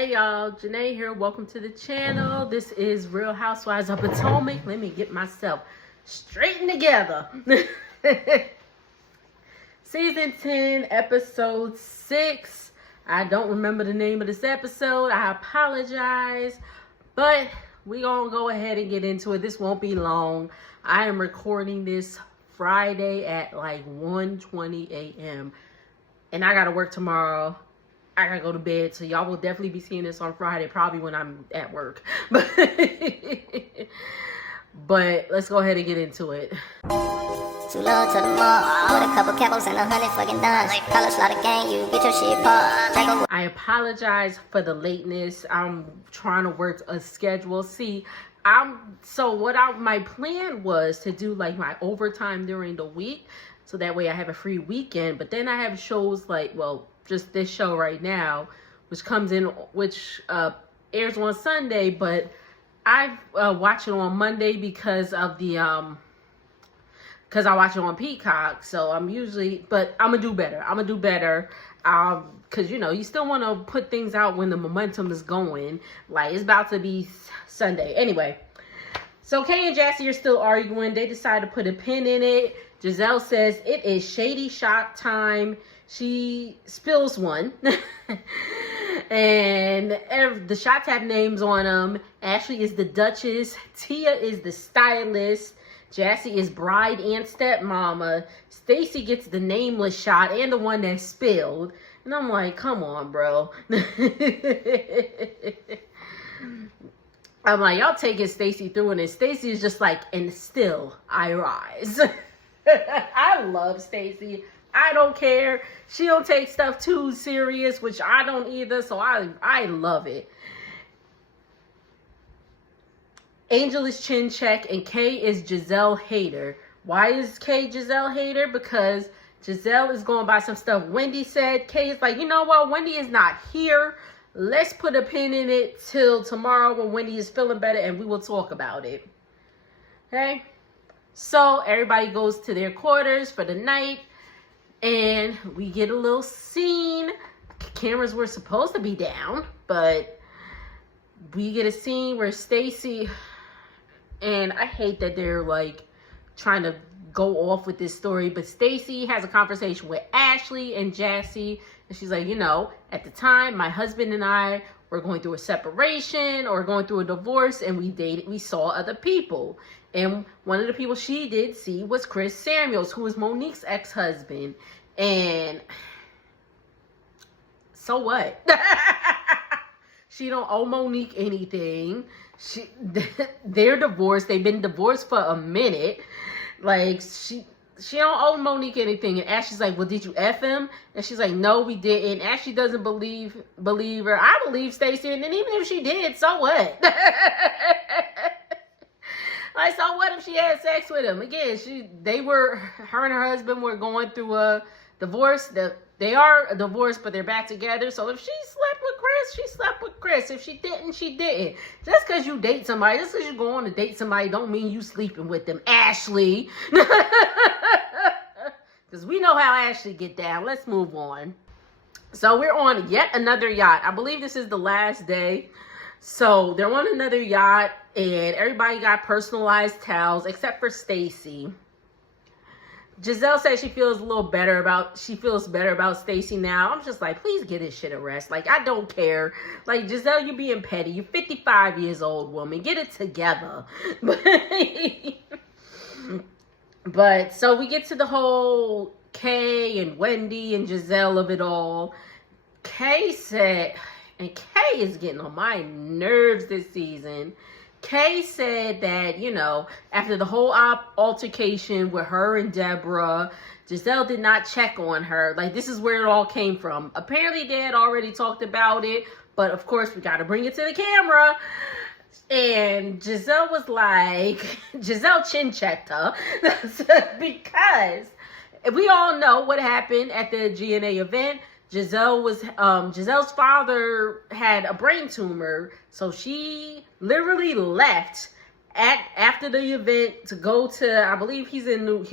Hey y'all, Janae here. Welcome to the channel. This is Real Housewives of Potomac. Let me get myself straightened together. Season 10, episode 6. I don't remember the name of this episode. I apologize. But we're going to go ahead and get into it. This won't be long. I am recording this Friday at like 1:20 a.m. And I got to work tomorrow. I gotta go to bed, so y'all will definitely be seeing this on Friday, probably when I'm at work. But let's go ahead and get into it. Too low to the mall, with a couple capos and 100 fucking dimes. College lot of gang, you get your shit popped. I apologize for the lateness. I'm trying to work a schedule. See, my plan was to do like my overtime during the week, so that way I have a free weekend. But then I have shows like, just this show right now, which airs on Sunday, but I watch it on Monday because of the because I watch it on Peacock. So I'm gonna do better. Because you still want to put things out when the momentum is going. Like, it's about to be Sunday anyway. So Kay and Jassy are still arguing. They decide to put a pin in it. Giselle says it is shady shot time. She spills one. And the shots have names on them. Ashley is the Duchess. Tia is the stylist. Jassy is bride and stepmama. Stacy gets the nameless shot and the one that spilled. And I'm like, come on, bro. I'm like, y'all taking Stacy through, and then Stacy is just like, and still I rise. I love Stacy. I don't care. She don't take stuff too serious, which I don't either, so I love it. Angel is chin check, and Kay is Giselle hater. Why is Kay Giselle hater? Because Giselle is going by some stuff Wendy said. Kay is like, you know what? Wendy is not here. Let's put a pin in it till tomorrow when Wendy is feeling better, and we will talk about it. Okay? So everybody goes to their quarters for the night. And we get a little scene. Cameras were supposed to be down, but we get a scene where Stacy, and I hate that they're like trying to go off with this story, but Stacy has a conversation with Ashley and Jassy, and she's like, at the time, my husband and I were going through a separation or going through a divorce, and we saw other people. And one of the people she did see was Chris Samuels, who was Monique's ex-husband. And so what? She don't owe Monique anything. They're divorced. They've been divorced for a minute. Like, she don't owe Monique anything. And Ashley's like, well, did you F him? And she's like, no, we didn't. Ashley doesn't believe her. I believe Stacey. And then even if she did, so what? Like, so what if she had sex with him? Again, her and her husband were going through a divorce. They are divorced, but they're back together. So if she slept with Chris, she slept with Chris. If she didn't, she didn't. Just because you date somebody, just because you go on to date somebody, don't mean you sleeping with them, Ashley. Because we know how Ashley get down. Let's move on. So we're on yet another yacht. I believe this is the last day. So they're on another yacht, and everybody got personalized towels except for Stacy. Giselle says she feels better about Stacy now. I'm just like, please get this shit a rest. Like, I don't care. Like, Giselle, you're being petty. You're 55 years old, woman. Get it together. But so we get to the whole Kay and Wendy and Giselle of it all. Kay said, and Kay is getting on my nerves this season. Kay said that, after the whole altercation with her and Deborah, Giselle did not check on her. Like, this is where it all came from. Apparently, they had already talked about it, but of course, we got to bring it to the camera. And Giselle was like, Giselle chin checked her because we all know what happened at the GNA event. Giselle's father had a brain tumor, so she literally left after the event to go to, I believe he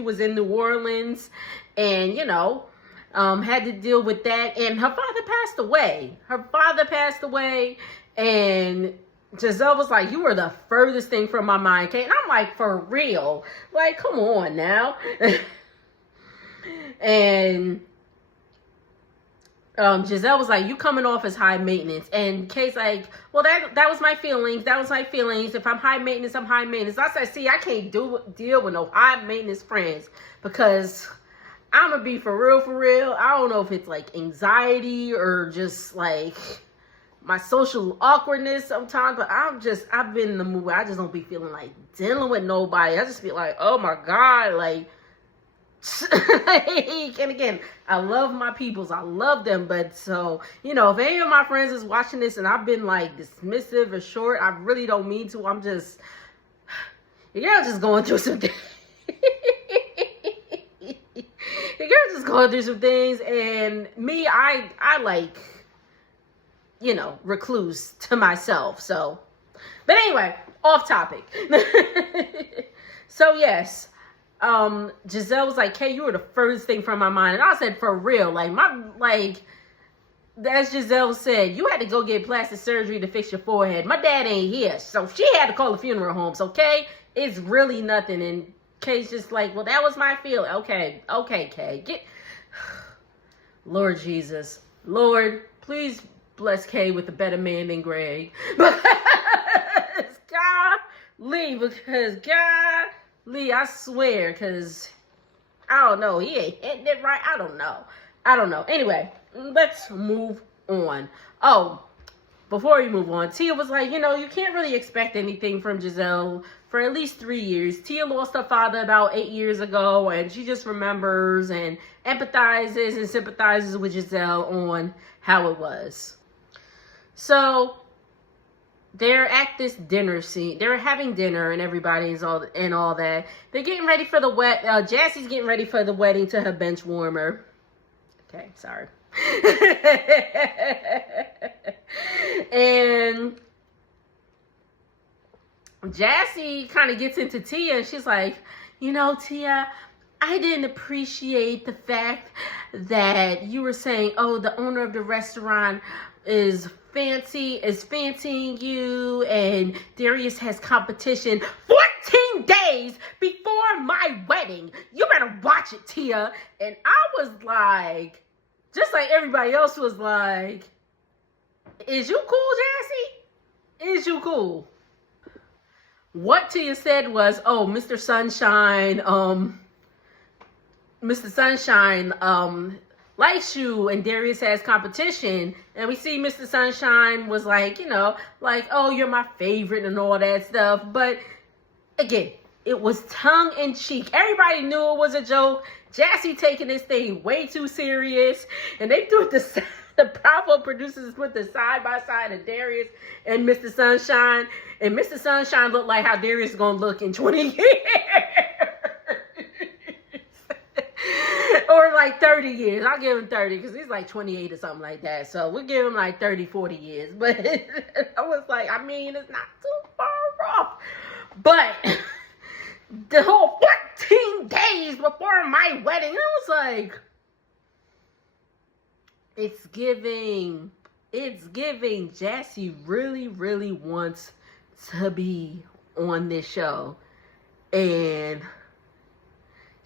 was in New Orleans, and had to deal with that, and her father passed away. And Giselle was like, you were the furthest thing from my mind, Kay. And I'm like, for real? Like, come on now. And Giselle was like, you coming off as high maintenance. And Kay's like, well, that was my feelings. If I'm high maintenance, I'm high maintenance. I said, see, I can't deal with no high maintenance friends, because I'm going to be for real. I don't know if it's like anxiety or just like my social awkwardness sometimes, but I've been in the mood where I just don't be feeling like dealing with nobody. I just be like, oh my God, like, and again, I love my peoples. I love them. But so, if any of my friends is watching this and I've been like dismissive or short, I really don't mean to. I'm just, just going through some things. You're just going through some things. And me, I like, recluse to myself. So, but anyway, off topic. So yes. Giselle was like, Kay, you were the furthest thing from my mind. And I said, for real, as Giselle said, you had to go get plastic surgery to fix your forehead. My dad ain't here, so she had to call the funeral home. So, Kay, it's really nothing. And Kay's just like, well, that was my feeling. Okay, Kay. Lord Jesus. Lord, please bless Kay with a better man than Greg. Because Lee, I swear, because I don't know. He ain't hitting it right. I don't know. Anyway, let's move on. Oh, before we move on, Tia was like, you can't really expect anything from Giselle for at least 3 years. Tia lost her father about 8 years ago, and she just remembers and empathizes and sympathizes with Giselle on how it was. So they're at this dinner scene. They're having dinner, and everybody's all that. They're getting ready for the Jassie's getting ready for the wedding to her bench warmer. Okay, sorry. And Jassie kind of gets into Tia, and she's like, Tia, I didn't appreciate the fact that you were saying, oh, the owner of the restaurant is fancying you, and Darius has competition 14 days before my wedding. You better watch it, Tia. And I was like, just like everybody else was like, is you cool, Jassie? Is you cool? What Tia said was, oh, Mr. Sunshine likes you, and Darius has competition. And we see Mr. Sunshine was like, oh, you're my favorite and all that stuff. But again, it was tongue in cheek. Everybody knew it was a joke. Jassie taking this thing way too serious. And they threw the Bravo producers put the side by side of Darius and Mr. Sunshine. And Mr. Sunshine looked like how Darius is going to look in 20 years. Or like 30 years. I'll give him 30 because he's like 28 or something like that. So we'll give him like 30, 40 years. But I was like, it's not too far off. But the whole 14 days before my wedding, I was like, it's giving. Jassie really, really wants to be on this show. And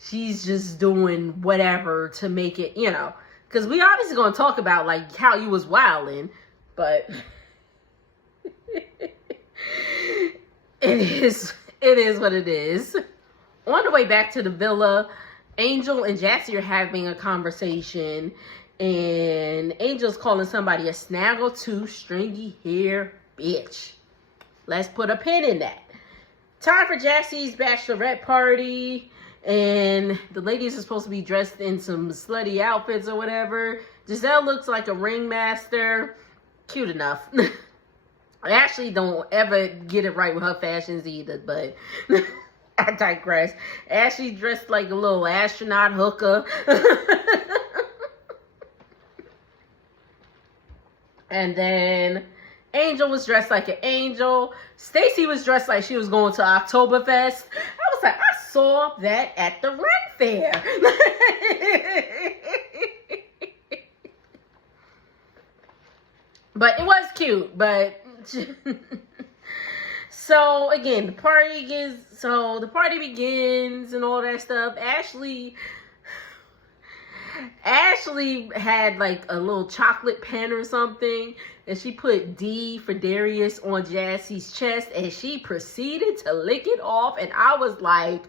she's just doing whatever to make it, because we obviously going to talk about like how you was wilding, but it is what it is. On the way back to the villa, Angel and Jassie are having a conversation, and Angel's calling somebody a snaggle-tooth, stringy hair bitch. Let's put a pin in that. Time for Jassie's bachelorette party. And the ladies are supposed to be dressed in some slutty outfits or whatever. Giselle looks like a ringmaster. Cute enough. I actually don't ever get it right with her fashions either, but I digress. Ashley dressed like a little astronaut hooker. And then Angel was dressed like an angel. Stacy was dressed like she was going to Oktoberfest. I was like, I saw that at the rent fair. But it was cute. But so again, the party begins and all that stuff. Ashley had like a little chocolate pen or something, and she put D for Darius on Jassie's chest, and she proceeded to lick it off. And I was like,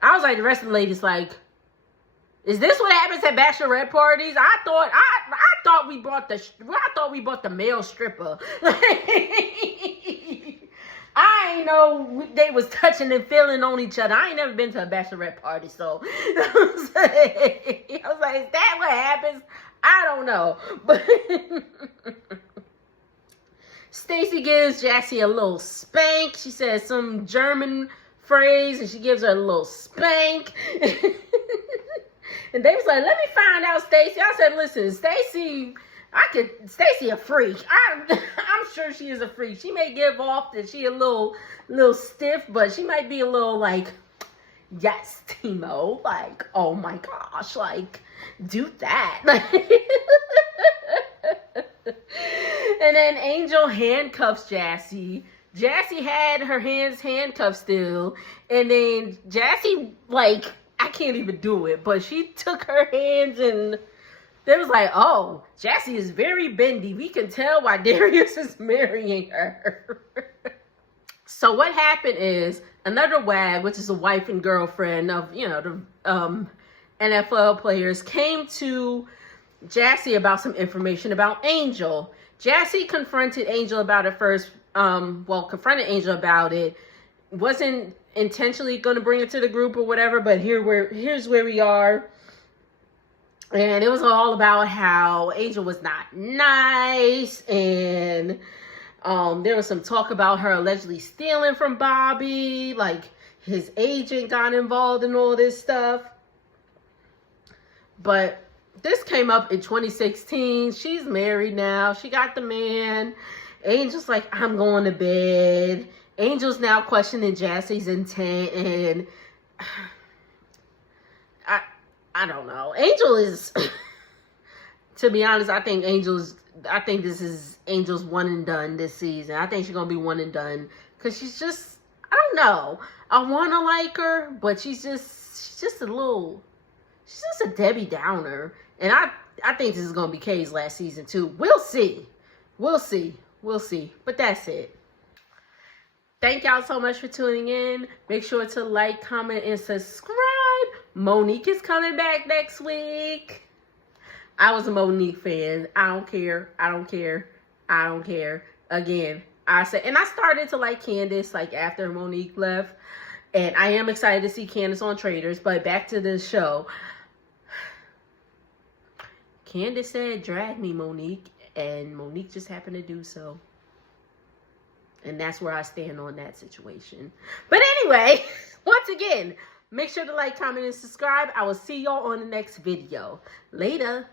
the rest of the ladies like, is this what happens at bachelorette parties? I thought we bought the male stripper. I ain't know they was touching and feeling on each other. I ain't never been to a bachelorette party, so I was like, is that what happens? I don't know. But Stacy gives Jassie a little spank. She says some German phrase, and she gives her a little spank. And they was like, let me find out, Stacy. I said, listen, Stacy a freak. I'm sure she is a freak. She may give off that she a little stiff, but she might be a little like, yes, Timo, like, oh my gosh, like, do that. And then Angel handcuffs Jassie. Jassie had her hands handcuffed still, and then Jassie, like, I can't even do it, but she took her hands and they was like, oh, Jassie is very bendy. We can tell why Darius is marrying her. So what happened is another WAG, which is a wife and girlfriend of, the NFL players, came to Jassie about some information about Angel. Jassie confronted Angel about it first. Confronted Angel about it. Wasn't intentionally going to bring it to the group or whatever, but here's where we are. And it was all about how Angel was not nice, and there was some talk about her allegedly stealing from Bobby, like his agent got involved in all this stuff. But this came up in 2016. She's married now. She got the man. Angel's like, I'm going to bed. Angel's now questioning Jassie's intent, and I don't know. Angel is, to be honest, I think this is Angel's one and done this season. I think she's going to be one and done, because she's just, I don't know. I want to like her, but she's just a Debbie Downer. And I think this is going to be Kay's last season too. We'll see. But that's it. Thank y'all so much for tuning in. Make sure to like, comment, and subscribe. Monique is coming back next week. I was a Monique fan. I don't care. Again, I started to like Candace like after Monique left. And I am excited to see Candace on Traitors. But back to the show. Candace said, drag me, Monique. And Monique just happened to do so. And that's where I stand on that situation. But anyway, once again, make sure to like, comment, and subscribe. I will see y'all on the next video. Later.